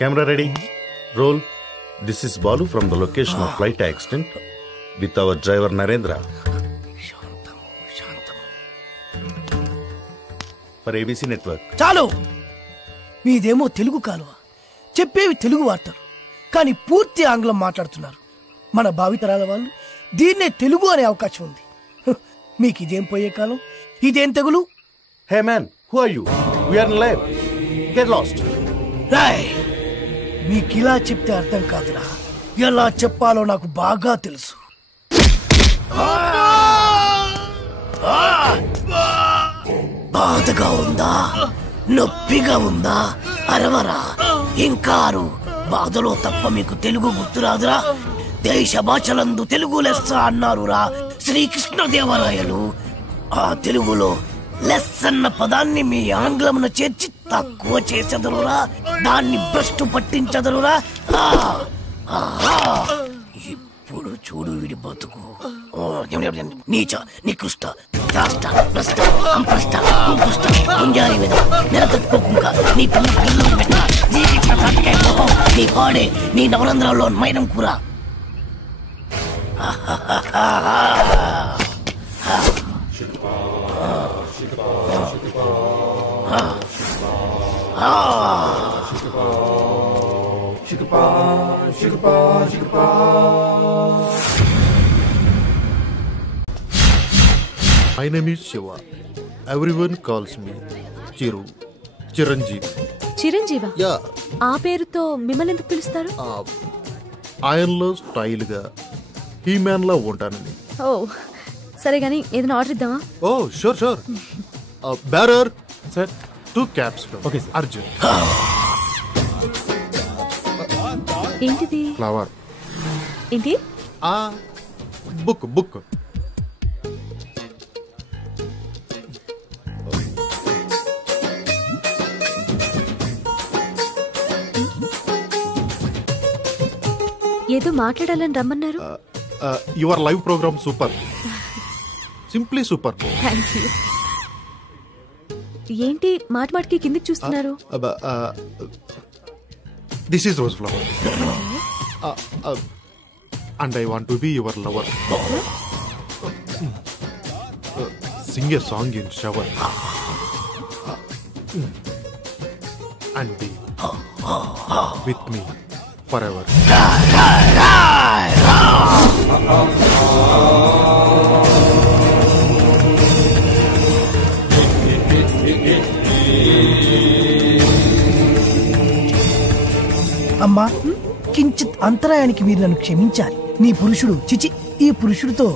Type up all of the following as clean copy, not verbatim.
Camera ready. Roll. This is Balu from the location of flight accident with our driver Narendra. For ABC Network. చాలు, మీదేమో తెలుగు కాలువ, చెప్పేవి తెలుగు వార్తలు, కానీ పూర్తి ఆంగ్లం మాట్లాడుతున్నారు. మన భావితరాల వాళ్ళు దీన్నే తెలుగు అనే అవకాశం ఉంది. మీకు ఇదేం పోయే కాలం, ఇదేం తెగులు? Hey man, who are you? We are in live. Get lost. Roy, మీకు ఇలా చెప్తే అర్థం కాదురా, ఎలా చెప్పాలో నాకు బాగా తెలుసు. బాధగా ఉందా, నొప్పిగా ఉందా? అరవరా, ఇంకారు. బాధలో తప్ప మీకు తెలుగు గుర్తురాదురా? దేశ భాషలందు తెలుగు లెస్స అన్నారురా శ్రీకృష్ణదేవరాయలు. ఆ తెలుగులో లెస్ అన్న పదాన్ని మీ ఆంగ్లమున చేర్చి తక్కువ చేసెదరురా, దాన్ని భ్రష్టు పట్టించదరురా. ఇప్పుడు చూడు వీడి బతుకు. నీచ, నికృష్ట, రాష్ట్ర, భ్రష్ట, అంప్రష్ట, కుంపుష్ట, గుంజారి మీద నెలతట్టుకోకుంక నీ పిల్లలు పెట్ట, నీ పాడే, నీ నవరంధ్రాల్లో మైనం కూర. My name is Shiva. Everyone calls me Chiru. Chiranjeev. Chiranjeeva? Yeah. ఆ పేరుతో మిమ్మల్ని ఎందుకు పిలుస్తారు? ఆయనలో స్టైల్ గా హీమ్యాన్ లా ఉంటానని. ఓ సరే గానీ ఏదైనా ఆర్డర్ ఇద్దామా? ఓ sure. Bearer sir, 2 caps. Okay sir. Arjun. ఏంటిది? ఫ్లవర్. ఏంటి? బుక్. ఏదో మాట్లాడాలని రమ్మన్నారు. Your live programme super, simply super. Thank you. ఏంటి మాటికి కిందికి చూస్తున్నారు? This is rose flower and I want to be your lover. Sing a song in shower and be with me forever. అమ్మా, కించిత్ అంతరాయానికి మీరు నన్ను క్షమించాలి. నీ పురుషుడు, చిచి, ఈ పురుషుడితో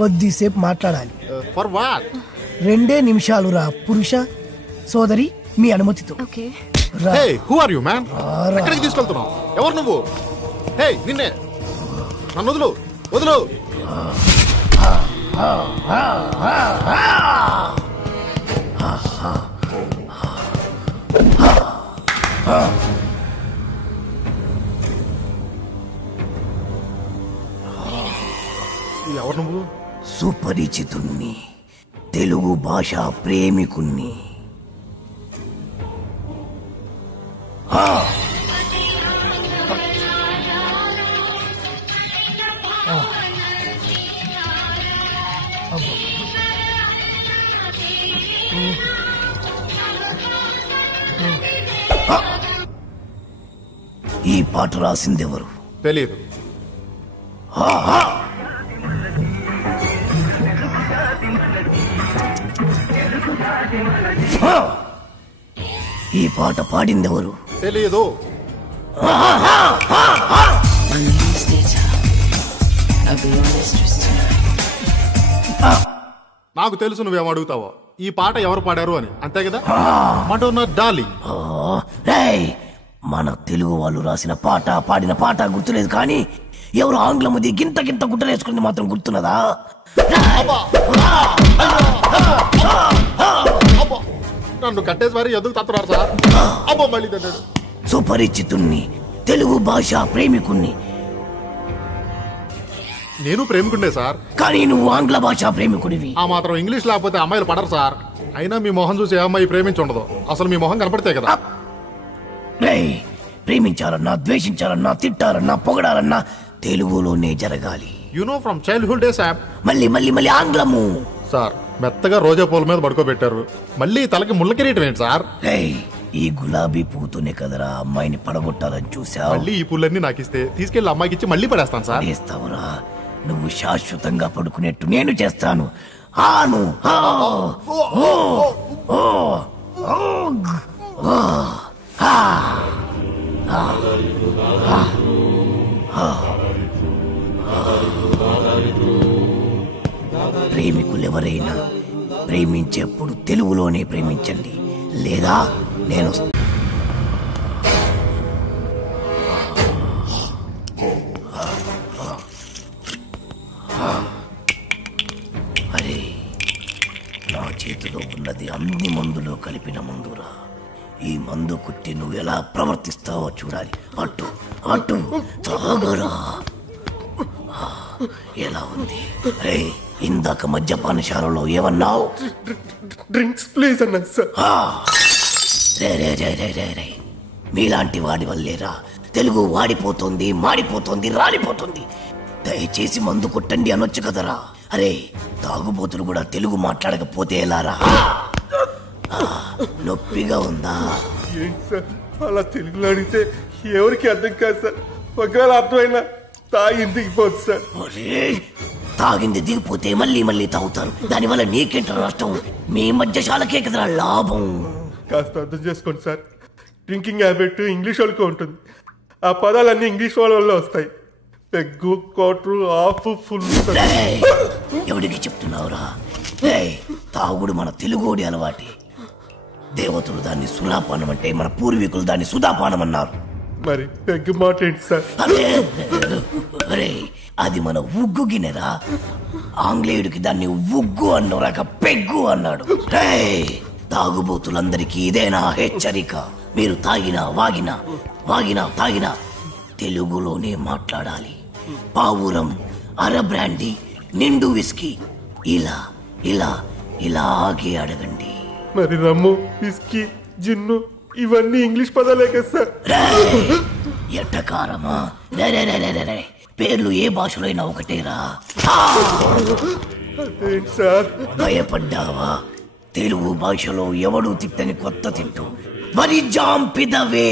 కొద్దిసేపు మాట్లాడాలి. For what? 2 నిమిషాలు రా పురుష సోదరి, మీ అనుమతితో. Okay. Hey, who are you, man? ఎక్కడికి తీసుకెళ్తున్నావు? ఎవరు నువ్వు? హే, నిన్నే. నన్ను వదులు. ఎవరు నువ్వు? సుపరిచితుణ్ణి, తెలుగు భాష ప్రేమికుణ్ణి. ఈ పాట రాసిందెవరు? తెలియదు. ఈ పాట పాడిందెవరు? తెలియదు. నాకు తెలుసు నువ్వేం అడుగుతావో. ఈ పాట ఎవరు పాడారు అని, అంతే కదా? Madonna darling. మన తెలుగు వాళ్ళు రాసిన పాట, పాడిన పాట గుర్తులేదు, కానీ ఎవరు ఆంగ్లముది గింత గుట్టలేసుకుంది మాత్రం గుర్తున్నదా? నన్ను కట్టేసి మరి ఎందుకు తత్తున్నారు సార్? అబ్బో మళ్ళీ తన్నాడు. సుపరిచితుణ్ణి, తెలుగు భాష ప్రేమికుణ్ణి. నేను ప్రేమికుండే సార్, కానీ నువ్వు ఆంగ్ల భాష ప్రేమికుడివి. ఆ మాత్రం ఇంగ్లీష్ లేకపోతే అమ్మాయిలు పడరు సార్. అయినా మీ మొహం చూసి ఏ అమ్మాయి ప్రేమించి ఉండదు. అసలు మీ మొహం కనపడితే కదా. ప్రేమించాలన్నా, ద్వేషించాలన్నా, తిట్టాలన్నా, పొగడాలన్నా తెలుగులోనే జరగాలి. You know from childhood days app. మళ్ళీ మళ్ళీ మళ్ళీ ఆంగ్లము. సార్ మెత్తగా రోజా పూల మీద పడుకోబెట్టారు, మళ్ళీ తలకి ముళ్ళ కిరీటం ఏంటి సార్? ఈ గులాబీ పూతోనే కదరా అమ్మాయిని పడగొట్టాలని చూసావు. మళ్ళీ ఈ పూలన్నీ నాకు ఇస్తే తీసుకెళ్లి అమ్మాయికి ఇచ్చి మళ్ళీ పడేస్తాను సార్. చేస్తావురా? నువ్వు శాశ్వతంగా పడుకునేట్టు నేను చేస్తాను. ఆను ప్రేమికులెవరైనా ప్రేమించేప్పుడు తెలుగులోనే ప్రేమించండి, లేదా నేను అరే నా చేతిలో ఉన్నది అన్ని మందులో కలిపిన మందురా. ఈ మందు కుట్టి నువ్వు ఎలా ప్రవర్తిస్తావో చూడాలి. అటు అటు తాగరా. ఎలా ఉంది? ఇందాక మద్యపానశాలలో ఏమన్నావు? డ్రింక్స్ ప్లీజ్ అన్నాను సార్. రే మీలాంటి వాడి వల్లేరా తెలుగు వాడిపోతుంది, మాడిపోతుంది, రాలిపోతుంది. దయచేసి మందు కొట్టండి అనొచ్చు కదరా. అరే తాగుబోతులు కూడా తెలుగు మాట్లాడకపోతే ఎలారా? నొప్పిగా ఉందా? ఏంటి సార్ అలా తెలుగులో అడిగితే ఎవరికి అర్థం కాదు సార్. ఒకవేళ అర్థమైనా తాగింది దిగిపోదు సార్. తాగింది దిగిపోతే మళ్ళీ మళ్ళీ తాగుతారు. దానివల్ల నీకేంట నష్టం? మీ మధ్యశాలకే కదరా లాభం. కాస్త అర్థం చేసుకోండి సార్. డ్రింకింగ్ హ్యాబిట్ ఇంగ్లీష్ వాళ్ళకి ఉంటుంది. ఆ పదాలన్నీ ఇంగ్లీష్ వాళ్ళ వల్ల వస్తాయి. Peg, quarter, half, full. ఎవడికి చెప్తున్నావురా? తాగుడు మన తెలుగోడి అలవాటి. దేవతలు దాన్ని సులాపానం అంటే మన పూర్వీకులు దాన్ని సుధాపానం అన్నారు. మరి పెగ్గు మాట ఏంటి సార్? అరే అది మన ఉగ్గు గిన్నెరా. ఆంగ్లేయుడికి దాన్ని ఉగ్గు అన్నరాక పెగ్గు అన్నాడు. తాగుబోతులందరికీ ఇదేనా హెచ్చరిక? మీరు తాగినా తాగినా తెలుగులోనే మాట్లాడాలి. పావురం, అర బ్రాండీ, నిండు విస్కీ ఇలా ఇలా ఇలాగే అడగండి. మరి రమ్ము, విస్కీ, జిన్ను ఇవన్నీ ఇంగ్లీష్ పదాలే కదా సార్. ఎట్టకారమా? పేర్లు ఏ భాషలో అయినా ఒకటేరా. సార్ భయపడ్డావా? తెలుగు భాషలో ఎవడు తిట్టని కొత్త తిట్టు వరి జాంపిదవే.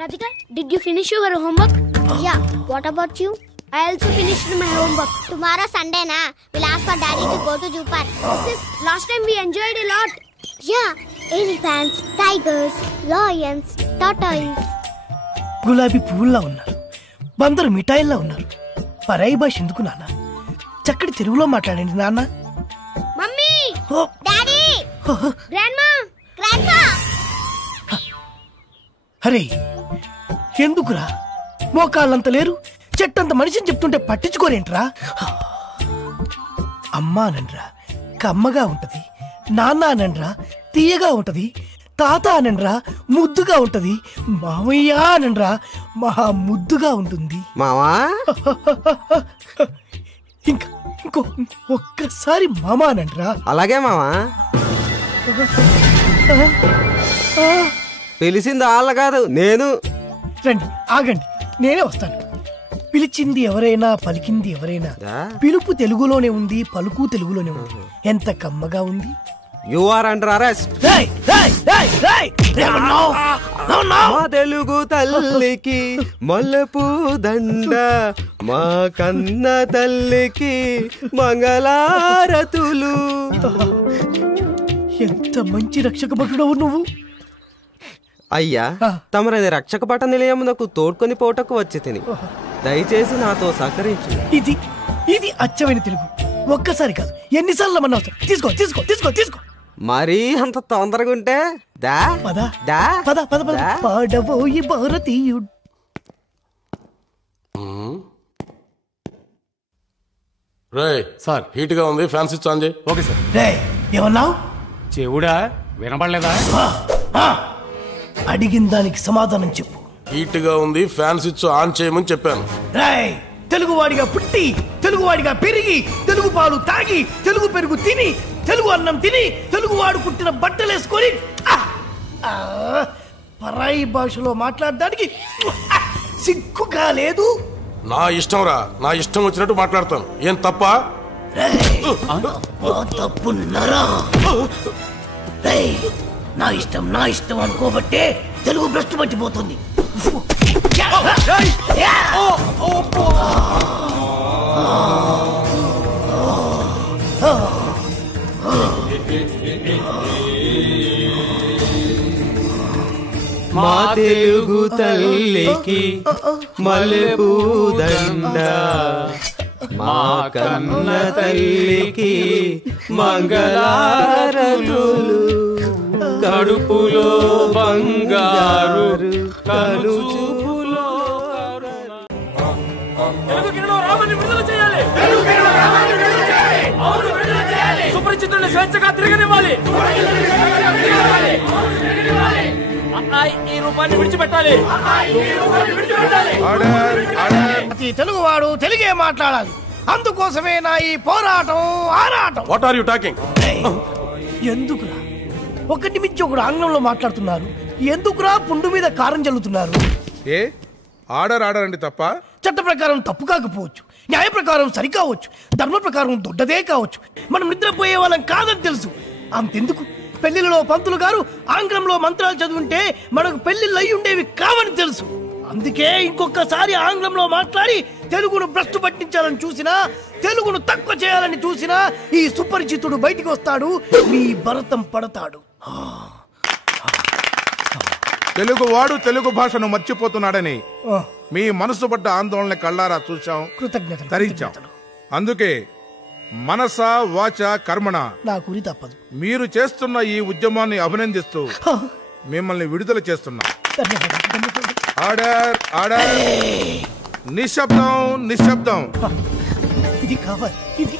Radhika, did you finish your homework? Yeah. What about you? I also finished my homework. Tomorrow Sunday na, we'll ask for daddy to go to zoo park. Sis, last time we enjoyed a lot. Yeah. Elephants, tigers, lions, tortoise. గులాబీ పువ్వుల్లా ఉన్నారు, బందరు మిఠాయిల్లా ఉన్నారు. పరాయి భాష ఎందుకు నాన్న? చక్కటి తెలుగులో మాట్లాడండి నాన్న. Mummy, daddy, grandma, grandpa. అరే ఎందుకురా? మోకాళ్ళంత లేరు, చెట్టంత మనిషిని చెప్తుంటే పట్టించుకోరేంట్రా? అమ్మా అనండ్రా కమ్మగా ఉంటది, నాన్న అనండ్రా తీయగా ఉంటది, తాత అనండ్రా ముద్దుగా ఉంటది, మామయ్య అనండ్రా మహా ముద్దుగా ఉంటుంది. మావా ఇంకో ఒక్కసారి మామా అనండ్రా. అలాగే మావా. పిలిచింది వాళ్ళ కాదు, నేను. రండి, ఆగండి, నేనే వస్తాను. పిలిచింది ఎవరైనా, పలికింది ఎవరైనా, పిలుపు తెలుగులోనే ఉంది, పలుకు తెలుగులోనే ఉంది. ఎంత కమ్మగా ఉంది. You are under arrest. మా తెలుగు తల్లికి మల్లెపూ దండ, మా కన్న తల్లికి మంగళారతులు. ఎంత మంచి రక్షక భటుడవు నువ్వు. అయ్యా, తమరది రక్షక భట నిలయమునకు తోడ్కొని పోటకు వచ్చి తిని దయచేసి నాతో సహకరించు. ఇది అచ్చమైన తెలుగు. ఒక్కసారి కాదు, ఎన్నిసార్లు మన అవసరం. తీసుకో తీసుకో తీసుకో తీసుకో. మరీ అంత తొందరగా ఉంటే దా పద దా పద పద పద. పాడబోయి భారతీయుడు. సార్ హీట్ గా ఉంది, ఫ్యాన్ స్విచ్ ఆన్ చేయి. Okay sir. ఏమన్నావు? చెవుడా వినపడలేదా? అడిగిన దానికి సమాధానం చెప్పు. హీట్ గా ఉంది, ఫ్యాన్ స్విచ్ ఆన్ చేయమని చెప్పాను. తెలుగు వాడిగా పుట్టి తెలుగువాడిగా పెరిగి తెలుగు పాలు తాగి తెలుగు పెరుగు తిని తెలుగు అన్నం తిని తెలుగువాడు కుట్టిన బట్టలేసుకొని పరాయి భాషలో మాట్లాడడానికి సిగ్గుగా లేదు. నా ఇష్టం రా, నా ఇష్టం వచ్చినట్టు మాట్లాడతాను. ఏం తప్ప? తప్పున్నారా? నా ఇష్టం అనుకోబట్టే తెలుగు భ్రష్టు పట్టిపోతుంది. మా తెలుగు తల్లికి మల్లెపూదండ, మా కన్న తల్లికి మంగళారతులు, కడుపులో బంగారు కలుచుపులో. సుపరిచితుల్ని స్వేచ్ఛగా తిరగనివ్వాలి. ఈ రూపాన్ని విడిచిపెట్టాలి. ప్రతి తెలుగువాడు తెలుగే మాట్లాడాలి. అందుకోసమే నా ఈ పోరాటం ఆరాటం. What are you talking? ఎందుకురా ఒకటి మించి ఒకడు ఆంగ్లంలో మాట్లాడుతున్నారు? ఎందుకురా పుండు మీద కారం చల్లుతున్నారు? ఆర్డర్ అండి తప్ప. చట్ట ప్రకారం తప్పు కాకపోవచ్చు, న్యాయ ప్రకారం సరికావచ్చు, ధర్మ ప్రకారం దొడ్డదే కావచ్చు. మనం నిద్రపోయే వాళ్ళం కాదని తెలుసు. అంతెందుకు, పెళ్లిలో పంతులు గారు ఆంగ్లంలో మంత్రాలు చదువుంటే మనకు పెళ్లిళ్ళు అయి ఉండేవి కావని తెలుసు. అందుకే ఇంకొకసారి ఆంగ్లంలో మాట్లాడి తెలుగును భ్రష్టు పట్టించాలని చూసినా, తెలుగును తక్కువ చేయాలని చూసినా ఈ సుపరిచితుడు బయటికి వస్తాడు, మీ భరతం పడతాడు. తెలుగు వాడు తెలుగు భాషను మర్చిపోతున్నాడని మీ మనసు పడ్డ ఆందోళన కళ్ళారా చూశాం, ధరించాం. అందుకే మనస వాచ కర్మణ నా గురి తప్పదు. మీరు చేస్తున్న ఈ ఉద్యమాన్ని అభినందిస్తూ మిమ్మల్ని విడుదల చేస్తున్నా. Order order. నిశ్శబ్దం నిశ్శబ్దం. ఇది కావాలి. ఇది